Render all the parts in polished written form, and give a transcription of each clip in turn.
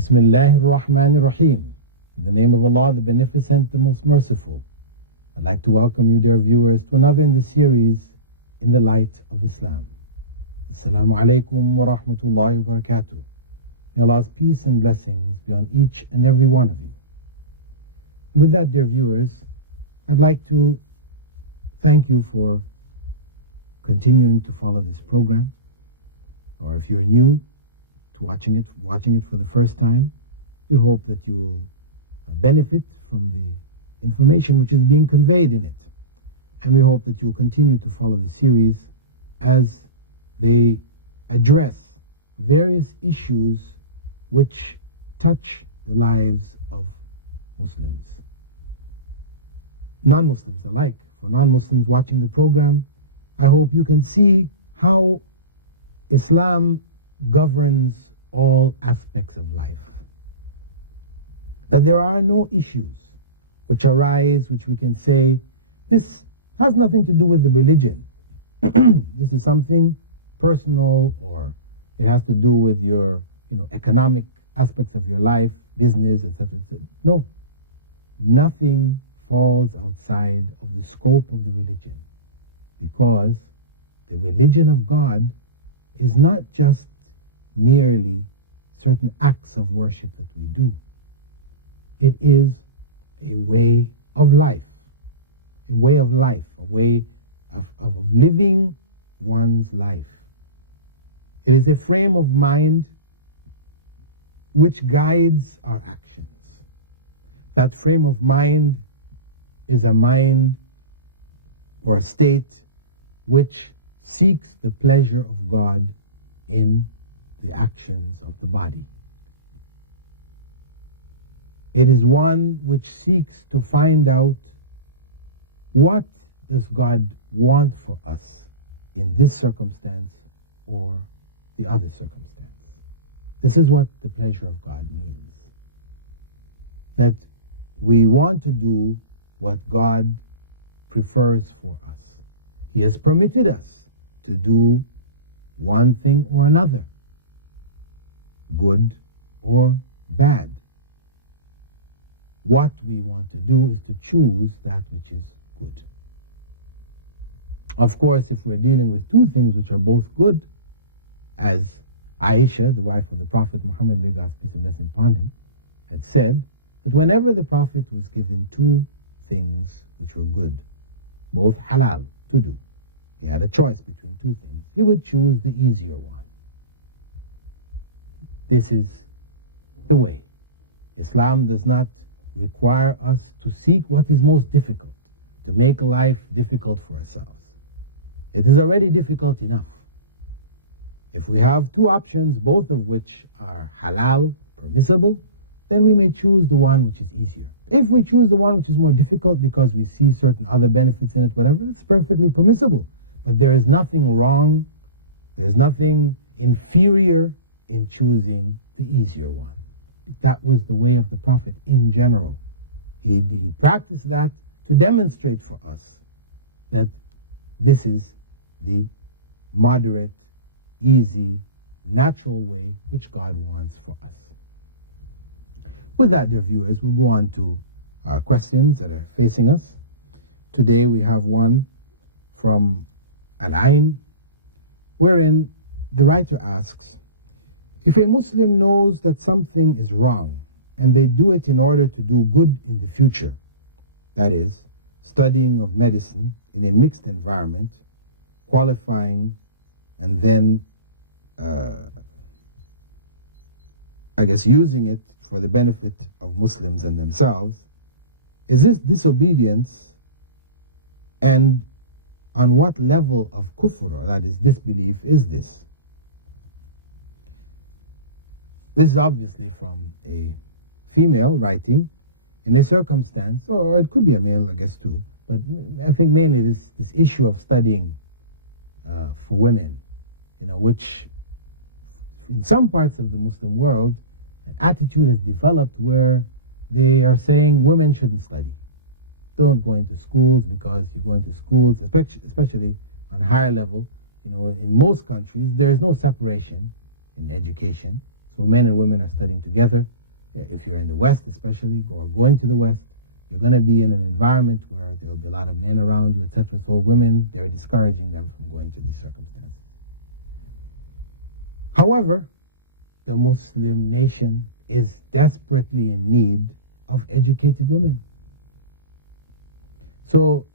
Bismillahir Rahmanir Rahim. In the name of Allah, the Beneficent, the Most Merciful. I'd like to welcome you, dear viewers, to another in the series, In the Light of Islam. Assalamu alaikum wa rahmatullahi wa barakatuh. May Allah's peace and blessings be on each and every one of you. With that, dear viewers, I'd like to thank you for continuing to follow this program, or if you're new to watching it for the first time, we hope that you will benefit from the information which is being conveyed in it. And we hope that you'll continue to follow the series as they address various issues which touch the lives of Muslims. Non-Muslims alike. For non-Muslims watching the program, I hope you can see how Islam governs all aspects of life. That there are no issues which arise which we can say, this has nothing to do with the religion. This is something personal, or it has to do with your economic aspects of your life, business, etc. No, nothing falls outside of the scope of the religion, because the religion of God is not just merely certain acts of worship that we do. It is a way of life, a way of living one's life. It is a frame of mind which guides our actions. That frame of mind is a mind or a state which seeks the pleasure of God in the actions of the body. It is one which seeks to find out, what does God want for us in this circumstance or the other circumstance. This is what the pleasure of God means. That we want to do what God prefers for us. He has permitted us to do one thing or another, good or bad. What we want to do is to choose that which is good. Of course, if we're dealing with two things which are both good, as Aisha, the wife of the Prophet Muhammad, may God's peace and blessings upon him, had said, that whenever the Prophet was given two things which were good, both halal to do, he had a choice between two things, he would choose the easier one. This is the way. Islam does not require us to seek what is most difficult, to make life difficult for ourselves. It is already difficult enough. If we have two options, both of which are halal, permissible, then we may choose the one which is easier. If we choose the one which is more difficult because we see certain other benefits in it, whatever, it's perfectly permissible. But there is nothing wrong, there is nothing inferior in choosing the easier one. That was the way of the Prophet in general. He practiced that to demonstrate for us that this is the moderate, easy, natural way which God wants for us. With that, dear viewers, we'll go on to our questions that are facing us. Today we have one from Al-Ain, wherein the writer asks, if a Muslim knows that something is wrong and they do it in order to do good in the future, that is, studying of medicine in a mixed environment, qualifying, and then, using it for the benefit of Muslims and themselves, is this disobedience, and on what level of kufr, or that is disbelief, is this? This is obviously from a female writing in a circumstance, or it could be a male, I guess, too. But I think mainly this issue of studying for women, which in some parts of the Muslim world, an attitude has developed where they are saying women shouldn't study. Don't go into schools, because you go into schools, especially on a higher level, in most countries, there is no separation in education. So men and women are studying together. If you're in the West especially, or going to the West, you're going to be in an environment where there'll be a lot of men around you, etc. So women, they're discouraging them from going to these circumstances. However, the Muslim nation is desperately in need of educated women. So,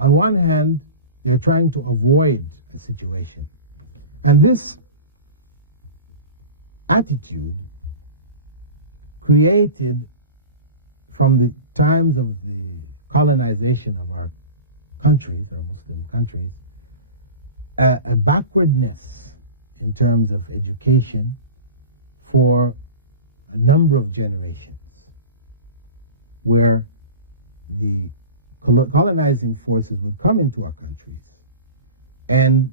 on one hand, they're trying to avoid a situation. And this attitude created from the times of the colonization of our countries, our Muslim countries, a backwardness in terms of education for a number of generations, where the colonizing forces would come into our countries, and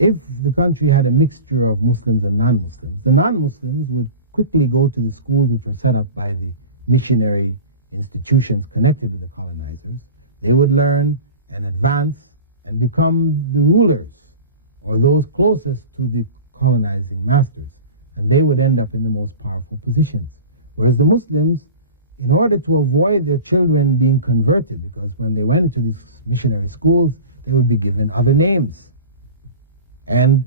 if the country had a mixture of Muslims and non-Muslims, the non-Muslims would quickly go to the schools which were set up by the missionary institutions connected to the colonizers. They would learn and advance and become the rulers, or those closest to the colonizing masters, and they would end up in the most powerful positions. Whereas the Muslims, in order to avoid their children being converted, because when they went into these missionary schools, they would be given other names. And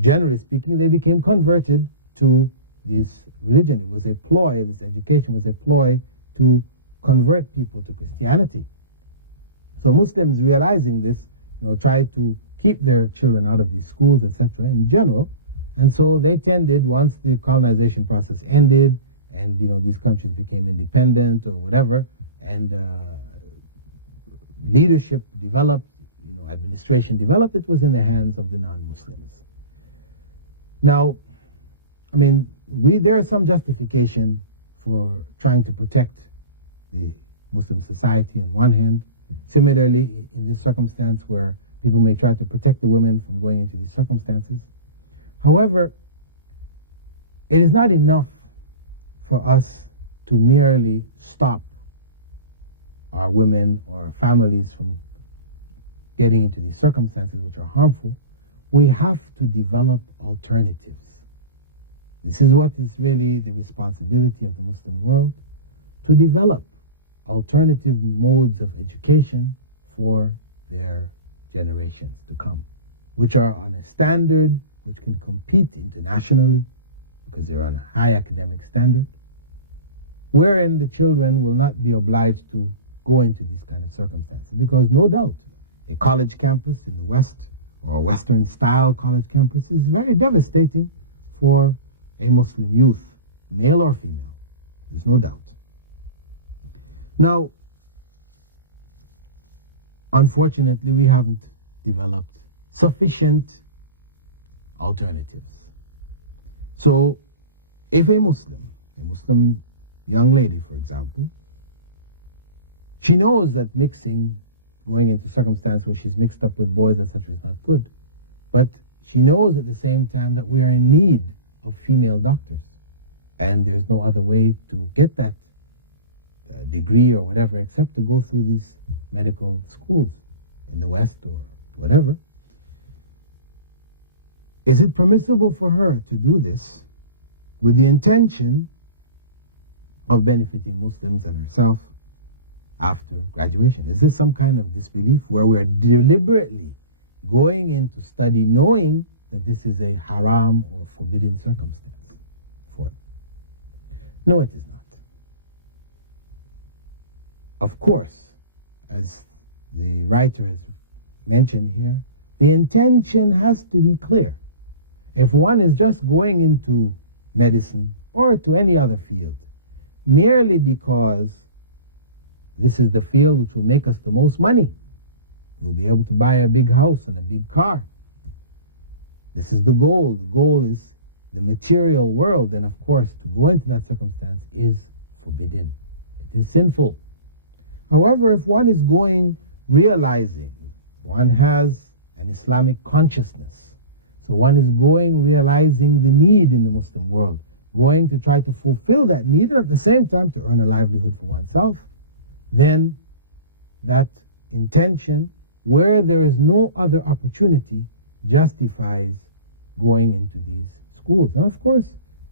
generally speaking, they became converted to this religion. It was a ploy, this education was a ploy to convert people to Christianity. So Muslims, realizing this, tried to keep their children out of these schools, etc., in general. And so they tended, once the colonization process ended, and these countries became independent or whatever, and leadership developed, administration developed, it was in the hands of the non-Muslims. Now, there is some justification for trying to protect the Muslim society on one hand. Similarly, in this circumstance where people may try to protect the women from going into these circumstances. However, it is not enough for us to merely stop our women or our families from getting into these circumstances which are harmful. We have to develop alternatives. This is what is really the responsibility of the Muslim world, to develop alternative modes of education for their generations to come, which are on a standard which can compete internationally, because they're on a high academic standard, wherein the children will not be obliged to go into these kind of circumstances. Because no doubt, a college campus in the West, or a Western-style college campus, is very devastating for a Muslim youth, male or female. There's no doubt. Now, unfortunately, we haven't developed sufficient alternatives. So, if a Muslim young lady, for example, she knows that going into circumstances where she's mixed up with boys, etc., is not good, but she knows at the same time that we are in need of female doctors, and there's no other way to get that degree or whatever except to go through these medical schools in the West or whatever. Is it permissible for her to do this with the intention of benefiting Muslims and herself after graduation? Is this some kind of disbelief where we're deliberately going into study knowing that this is a haram or forbidden circumstance for it? No, it is not. Of course, as the writer has mentioned here, the intention has to be clear. If one is just going into medicine or to any other field merely because this is the field which will make us the most money, we'll be able to buy a big house and a big car. This is the goal. The goal is the material world, and of course, to go into that circumstance is forbidden. It is sinful. However, if one is going realizing one has an Islamic consciousness, so one is going realizing the need in the Muslim world, going to try to fulfill that need, or at the same time to earn a livelihood for oneself, then that intention, where there is no other opportunity, justifies going into these schools. Now, of course,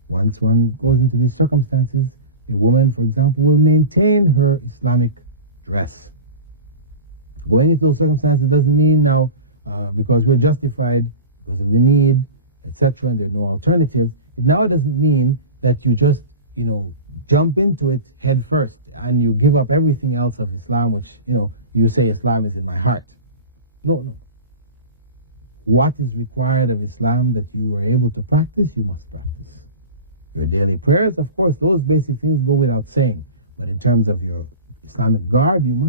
once one goes into these circumstances, a woman, for example, will maintain her Islamic dress. Going into those circumstances doesn't mean now, because we're justified because of the need, etc., and there's no alternative, now it doesn't mean that you just, jump into it head first and you give up everything else of Islam, which, you say Islam is in my heart. No. What is required of Islam that you are able to practice, you must practice. Your daily prayers, of course, those basic things go without saying. But in terms of your Islamic guard, you must